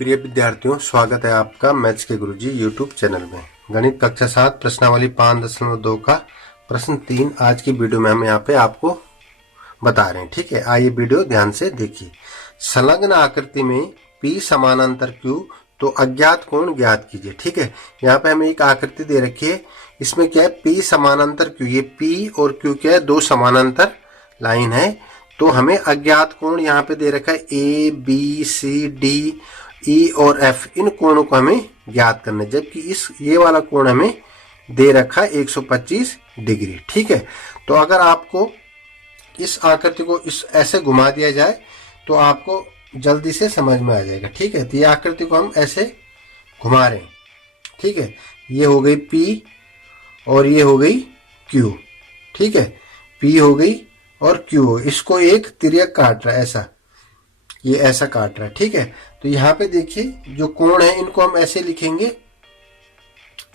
प्रिय विद्यार्थियों, स्वागत है आपका मैथ्स के गुरुजी यूट्यूब चैनल में। गणित कक्षा 7 प्रश्नावली 5.2 का प्रश्न 3 आज की वीडियो में हम यहाँ पे आपको बता रहे हैं। ठीक है, आइए वीडियो ध्यान से देखिए। संलग्न आकृति में P समानांतर Q तो अज्ञात कोण ज्ञात कीजिए। ठीक है, यहाँ पे हमें एक आकृति दे रखी है, इसमें क्या है P समानांतर Q, ये P और Q क्या है, दो समानांतर लाइन है। तो हमें अज्ञात कोण यहाँ पे दे रखा है A B C D E और F, इन कोणों को हमें ज्ञात करना है, जबकि ये वाला कोण हमें दे रखा है 125 डिग्री। ठीक है, तो अगर आपको इस आकृति को ऐसे घुमा दिया जाए तो आपको जल्दी से समझ में आ जाएगा। ठीक है, तो ये आकृति को हम ऐसे घुमा रहे हैं। ठीक है, ये हो गई P और ये हो गई Q। ठीक है, P हो गई और Q हो, इसको एक तिर्यक काट रहा है, ऐसा ये ऐसा काट रहा है। ठीक है, तो यहाँ पे देखिए जो कोण है इनको हम ऐसे लिखेंगे,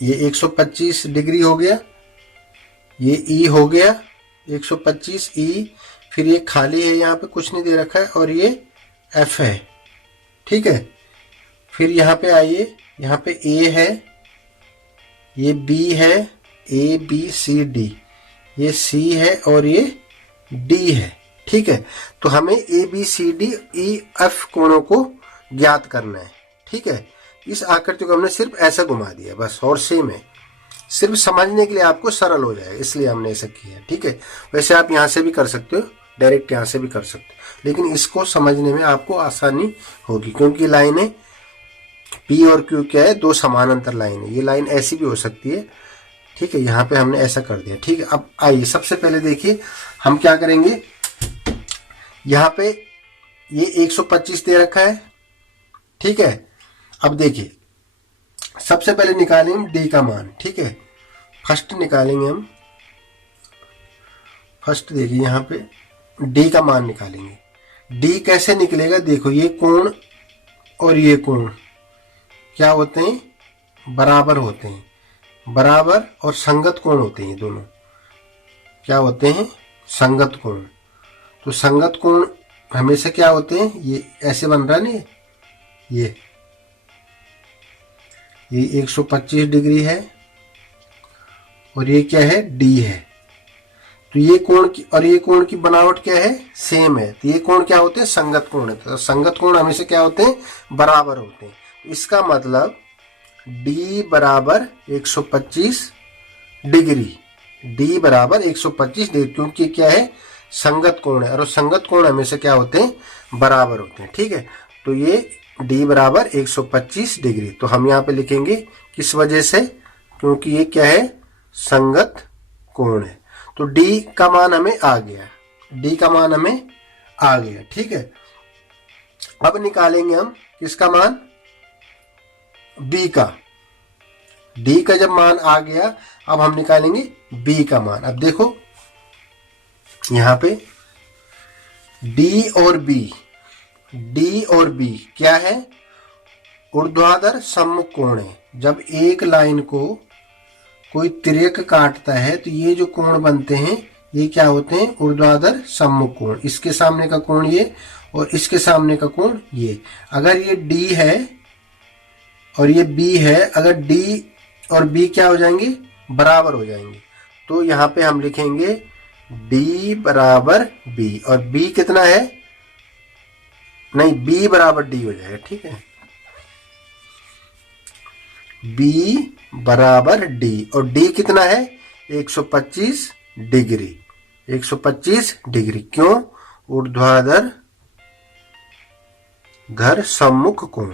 ये 125 डिग्री हो गया, ये E हो गया 125 E, फिर ये खाली है, यहाँ पे कुछ नहीं दे रखा है, और ये F है। ठीक है, फिर यहाँ पे आइए, यहाँ पे A है, ये B है, A B C D, ये C है और ये D है। ठीक है, तो हमें A B C D E F कोणों को ज्ञात करना है। ठीक है, इस आकृति को हमने सिर्फ ऐसा घुमा दिया बस, और सेम है, सिर्फ समझने के लिए आपको सरल हो जाए इसलिए हमने ऐसा किया। ठीक है, वैसे आप यहाँ से भी कर सकते हो, डायरेक्ट यहाँ से भी कर सकते हो, लेकिन इसको समझने में आपको आसानी होगी क्योंकि लाइनें P और Q क्या है, दो समानांतर लाइन है। ये लाइन ऐसी भी हो सकती है। ठीक है, यहाँ पे हमने ऐसा कर दिया। ठीक है, अब आइए सबसे पहले देखिए हम क्या करेंगे। यहाँ पे ये 125 दे रखा है। ठीक है, अब देखिए सबसे पहले निकालेंगे D का मान। ठीक है, फर्स्ट निकालेंगे हम, फर्स्ट देखिए यहाँ पे D का मान निकालेंगे। D कैसे निकलेगा, देखो ये कोण और ये कोण क्या होते हैं, बराबर होते हैं, बराबर और संगत कोण होते हैं। दोनों क्या होते हैं, संगत कोण। तो संगत कोण हमेशा क्या होते हैं, ये ऐसे बन रहा है ना, ये 125 डिग्री है और ये क्या है, D है। तो ये कोण की और ये कोण की बनावट क्या है, सेम है। तो ये कोण क्या होते हैं, संगत कोण है। तो संगत कोण हमेशा क्या होते हैं, बराबर होते हैं। तो इसका मतलब D बराबर 125 डिग्री, D बराबर 125 डिग्री, क्योंकि क्या है, संगत कोण है, और संगत कोण हमेशा क्या होते हैं, बराबर होते हैं। ठीक है, तो ये D बराबर 125 डिग्री। तो हम यहाँ पे लिखेंगे किस वजह से, क्योंकि ये क्या है, संगत कोण है। तो D का मान हमें आ गया, D का मान हमें आ गया। ठीक है, अब निकालेंगे हम किसका मान, B का। D का जब मान आ गया, अब हम निकालेंगे B का मान। अब देखो यहाँ पे D और B क्या है, ऊर्ध्वाधर सम्मुख कोण है। जब एक लाइन को कोई तिर्यक काटता है तो ये जो कोण बनते हैं ये क्या होते हैं, ऊर्ध्वाधर सम्मुख कोण। इसके सामने का कोण ये और इसके सामने का कोण ये। अगर ये D है और ये B है, अगर D और B क्या हो जाएंगे, बराबर हो जाएंगे, तो यहाँ पे हम लिखेंगे D बराबर B, और B कितना है, नहीं B बराबर D हो जाएगा। ठीक है, B बराबर D, और D कितना है, 125 डिग्री, 125 डिग्री। क्यों, ऊर्ध्वाधर सम्मुख कोण।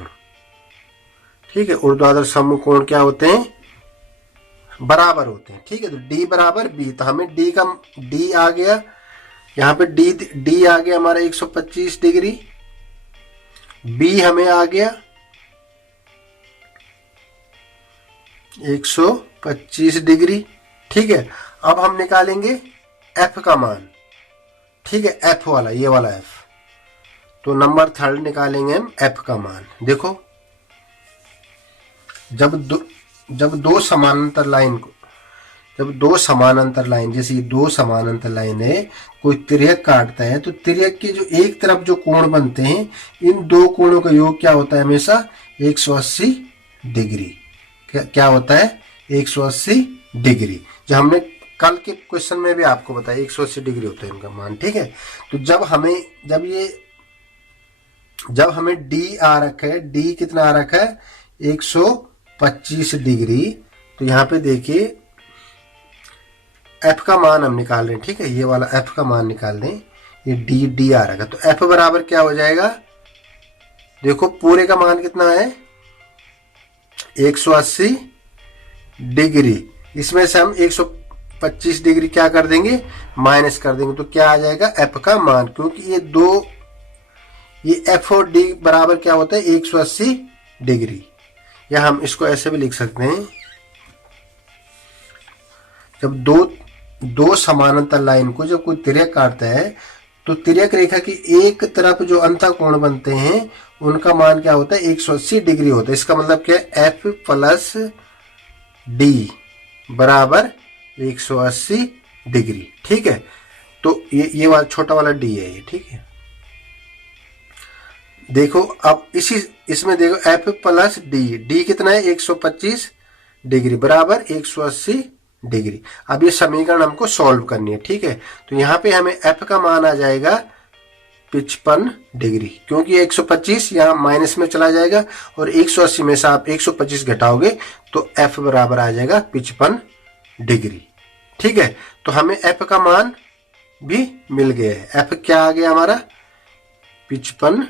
ठीक है, ऊर्ध्वाधर सम्मुख कोण क्या होते हैं, बराबर होते हैं। ठीक है, तो D बराबर B, तो हमें D आ गया, यहाँ पे D आ गया हमारा 125 डिग्री, B हमें आ गया 125 डिग्री। ठीक है, अब हम निकालेंगे F का मान। ठीक है, F वाला, ये वाला F, तो नंबर 3 निकालेंगे हम F का मान। देखो जब दो समानांतर लाइन को, जब दो समानांतर लाइन, जैसे ये दो समानांतर लाइन है, कोई तिर्यक काटता है तो तिर्यक के जो एक तरफ जो कोण बनते हैं, इन दो कोणों का योग क्या होता है हमेशा 180 डिग्री। क्या होता है 180 डिग्री। जो हमने कल के क्वेश्चन में भी आपको बताया 180 डिग्री होता है इनका मान, ठीक है। तो जब हमें डी आ रखा है, डी कितना आ रखा है 125 डिग्री, तो यहाँ पे देखिए एफ का मान हम निकाल रहे हैं, ठीक है। ये वाला एफ का मान निकाल दें, ये डी आ रखा है, तो एफ बराबर क्या हो जाएगा, देखो पूरे का मान कितना है 180 डिग्री, इसमें से हम 125 डिग्री क्या कर देंगे, माइनस कर देंगे, तो क्या आ जाएगा एफ का मान। क्योंकि ये एफ और डी बराबर क्या होता है 180 डिग्री, या हम इसको ऐसे भी लिख सकते हैं, जब दो समानांतर लाइन को जब कोई तिर्यक काटता है तो तिर्यक रेखा की एक तरफ जो अंतः कोण बनते हैं उनका मान क्या होता है 180 डिग्री होता है। इसका मतलब क्या है एफ प्लस डी बराबर 180 डिग्री, ठीक है। तो ये वाला छोटा वाला डी है ये, ठीक है। देखो अब इसमें देखो एफ प्लस डी कितना है 125 डिग्री बराबर 180 डिग्री। अब ये समीकरण हमको सॉल्व करनी है, ठीक है। तो यहाँ पे हमें एफ का मान आ जाएगा 55 डिग्री, क्योंकि 125 यहाँ माइनस में चला जाएगा और 180 में से आप 125 घटाओगे तो एफ बराबर आ जाएगा 55 डिग्री, ठीक है। तो हमें एफ का मान भी मिल गया है। एफ क्या आ गया हमारा 55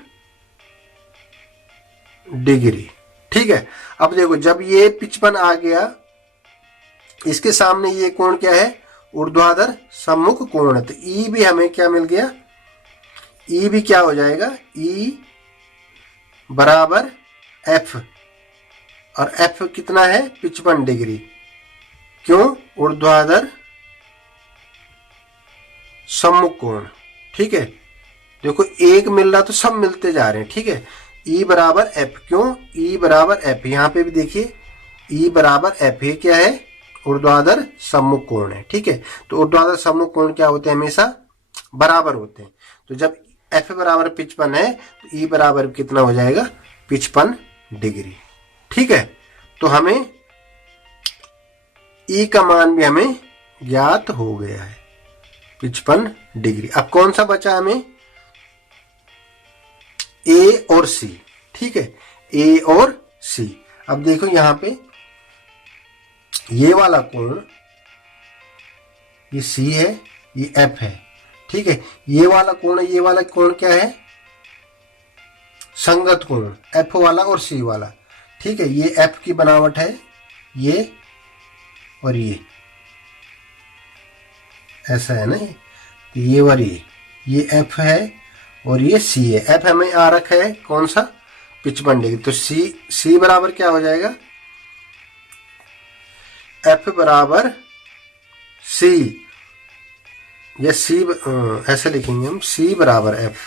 डिग्री, ठीक है। अब देखो जब ये 55 आ गया, इसके सामने ये कोण क्या है ऊर्ध्वाधर सम्मुख कोण है, तो ई भी हमें क्या मिल गया, ई भी क्या हो जाएगा ई बराबर एफ, और एफ कितना है 55 डिग्री, क्यों ऊर्ध्वाधर सम्मुख कोण, ठीक है। देखो एक मिल रहा तो सब मिलते जा रहे हैं, ठीक है। ई बराबर एफ, क्यों ई बराबर एफ, यहां पे भी देखिए ई बराबर एफ, ये क्या है ऊर्ध्वाधर सम्मुख कोण है, ठीक है। तो ऊर्ध्वाधर सम्मुख कोण क्या होते हैं हमेशा बराबर होते हैं। तो जब एफ बराबर 55 है तो ई बराबर कितना हो जाएगा 55 डिग्री, ठीक है। तो हमें ई का मान भी हमें ज्ञात हो गया है 55 डिग्री। अब कौन सा बचा हमें ए और सी, ठीक है, ए और सी। अब देखो यहां पे ये वाला कोण, ये सी है, ये एफ है, ठीक है। ये वाला कोण है, ये वाला कोण क्या है संगत कोण, एफ वाला और सी वाला, ठीक है। ये एफ की बनावट है, ये और ये ऐसा है ना, ये और ये एफ है और ये सी है। एफ हमें आ रखा है कौन सा 55 डिग्री, तो सी बराबर क्या हो जाएगा एफ बराबर सी, या सी ऐसे लिखेंगे हम, सी बराबर एफ,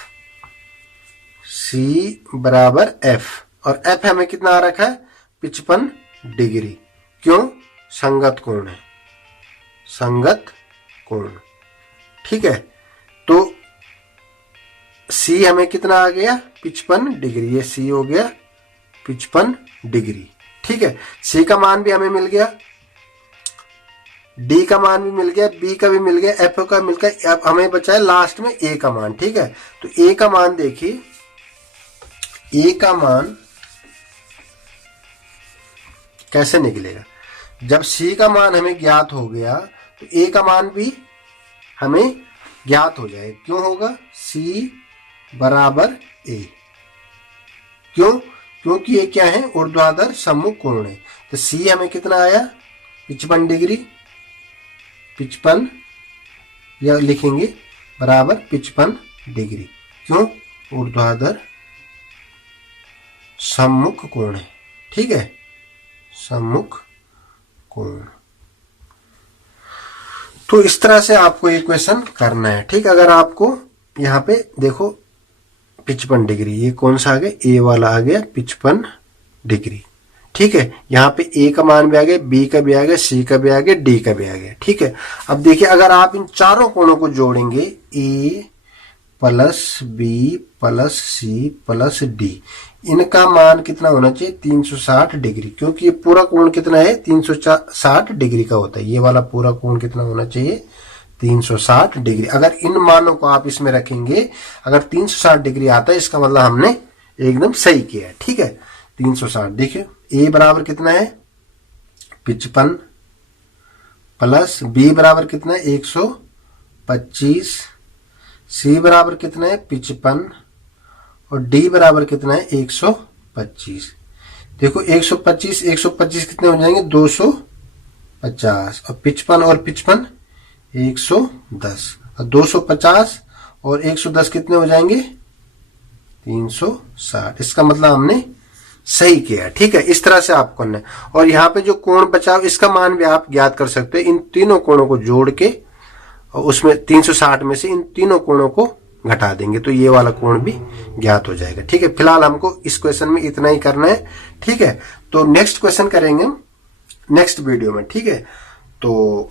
सी बराबर एफ, और एफ हमें कितना आ रखा है 55 डिग्री, क्यों संगत कोण है, संगत कोण, ठीक है। तो सी हमें कितना आ गया 55 डिग्री, ये सी हो गया 55 डिग्री, ठीक है। सी का मान भी हमें मिल गया, डी का मान भी मिल गया, बी का भी मिल गया, एफ का मिल गया। अब हमें बचा है लास्ट में ए का मान, ठीक है। तो ए का मान देखिए, ए का मान कैसे निकलेगा, जब सी का मान हमें ज्ञात हो गया तो ए का मान भी हमें ज्ञात हो जाए। क्यों होगा सी बराबर ए, क्यों, क्योंकि ये क्या है ऊर्ध्वाधर सम्मुख कोण है। तो सी हमें कितना आया 55 डिग्री, 55 या लिखेंगे बराबर 55 डिग्री, क्यों ऊर्ध्वाधर सम्मुख कोण है, ठीक है, सम्मुख कोण। तो इस तरह से आपको ये क्वेश्चन करना है, ठीक। अगर आपको यहाँ पे देखो 55 डिग्री, ये कौन सा आ गया ए वाला आ गया 55 डिग्री, ठीक है, यहाँ पे ए का मान भी आ गया, बी का भी आ गया, सी का भी आ गया, डी का भी आ गया। ठीक है, अब देखिए अगर आप इन चारों कोणों को जोड़ेंगे A plus B plus C plus D, इनका मान कितना होना चाहिए 360 डिग्री, क्योंकि ये पूरा कोण कितना है 360 डिग्री का होता है। ये वाला पूरा कोण कितना होना चाहिए 360 डिग्री। अगर इन मानों को आप इसमें रखेंगे, अगर 360 डिग्री आता है इसका मतलब हमने एकदम सही किया है। ठीक है, 360। देखिए ए बराबर कितना है 55 प्लस बी बराबर कितना है 125, सी बराबर कितना है 55 और डी बराबर कितना है 125। देखो 125 125 कितने हो जाएंगे 250 और 55 और 55 110 और 250 और 110 कितने हो जाएंगे 360। इसका मतलब हमने सही किया। ठीक है, इस तरह से आप करना है। और यहाँ पे जो कोण बचा इसका मान भी आप ज्ञात कर सकते हैं इन तीनों कोणों को जोड़ के, और उसमें 360 में से इन तीनों कोणों को घटा देंगे तो ये वाला कोण भी ज्ञात हो जाएगा। ठीक है, फिलहाल हमको इस क्वेश्चन में इतना ही करना है। ठीक है, तो नेक्स्ट क्वेश्चन करेंगे हम नेक्स्ट वीडियो में। ठीक है, तो